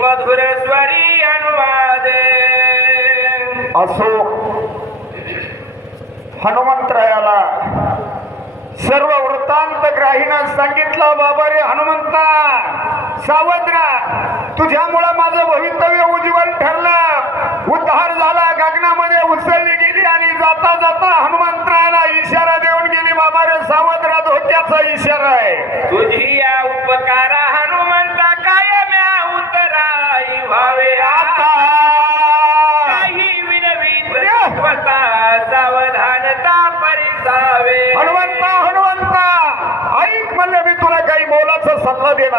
सुमधुर स्वरी अनुवाद। असो हनुमंतरायाला सर्व वृत्तांत ग्राहीनं सांगितलं बाबा रे हनुमंता सावधरा तुझ्यामुळं माझं भवितव्य उज्ज्वल ठरलं. उद्धार झाला गगनामध्ये उचलली गेली आणि जाता जाता हनुमंतरायाला इशारा देऊन गेली बाबा रे सावधरा धोक्याचा इशारा आहे. तुझी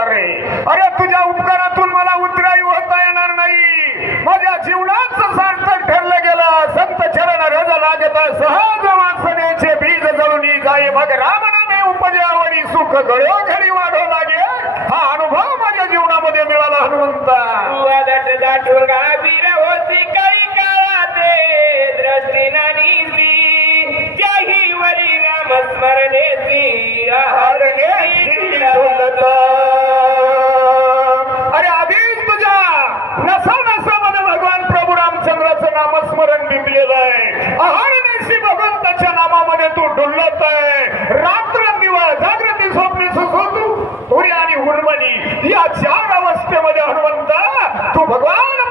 देणार आहे अरे तुझ्या उपकारातून मला उतराई होता येणार नाही. माझ्या जीवनाचं सार्थक ठरलं गेलं. संत चरण रज लागत सहज वासनेचे बीज जळून जाई मग रामनामे उपजावरी सुख गळो घडी वाढो लागे. हा अनुभव माझ्या जीवनामध्ये मिळाला हनुमंता. होती काही काळाते. दृष्टी वरी स्मरणेची हरणे रामचंद्राचं बिंबलेलं आहे. अहर्निशी भगवंताच्या नामामध्ये तू डुलत आहे. रात्र दिवस जागृती स्वप्नी सुसोतू तुरी आणि उर्मणी या चार अवस्थेमध्ये हनुमंत तू भगवान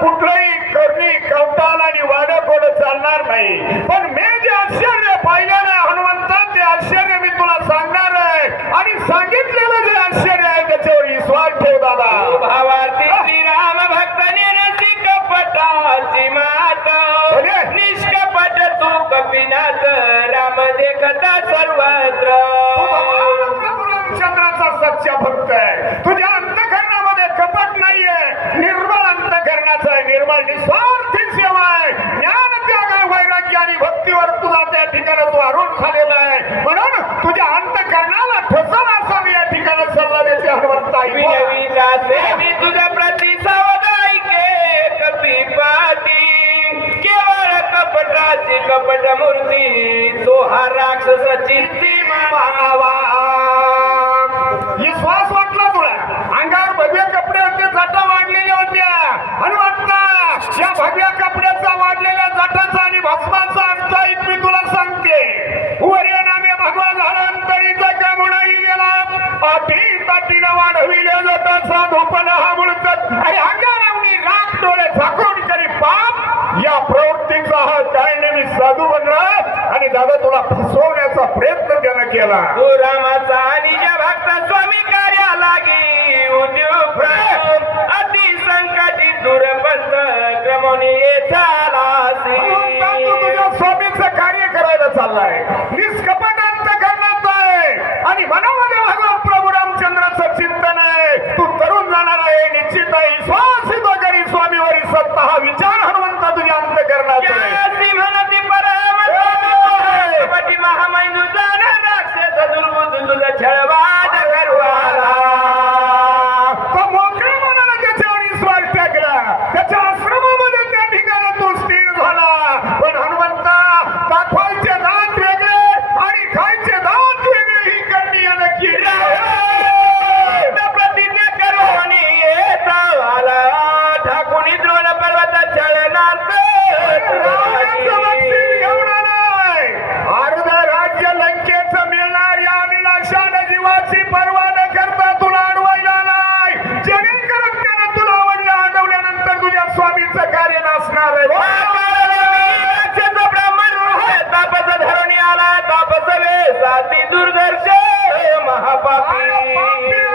कुठलंही करणी कवटाल आणि वाडकोड चालणार नाही. पण मी जे आश्चर्य पाहिलेलं आहे हनुमंत ते आश्चर्य मी तुला सांगणार आहे. आणि सांगितलेलं जे आश्चर्य आहे त्याच्यावर विश्वास ठेव दादा. भावार्थी श्रीराम भक्त निरसी कपटाची मात! निष्कपट तू कपिनाथ राम देखता सर्वत्र. रामचंद्राचा सच्चा भक्त आहे. तुझ्या अंतकरणामध्ये कपट नाहीये. केवळ आहे निस्वार्थी सेवा आहे ज्ञान त्याग वैराग्य आणि भक्तीवर तुला त्या ठिकाणी तू आरूढ झालेला आहे म्हणून तुझ्या अंतकरणाला ठसन असा मी या ठिकाणी सल्ला देते हनुमंता ऐक. तुझ्या प्रति सावध ऐके कपी पाटी केवळ कपटाची कपट मूर्ती भक्तीचा हा चाळणी साधू बनला आणि दादा तुला फसवण्याचा प्रयत्न त्यानं केला. रामाचा आणि या भक्ता स्वामी कार्या लागी अति संकटी तुझ्या स्वामीचं कार्य करायला चाललाय. निष्कपट अंतकरणात आहे. आणि मनामध्ये भगवान प्रभू रामचंद्राचं चिंतन आहे. तू तरुण जाणार आहे निश्चित आहे. श्वास करी papi.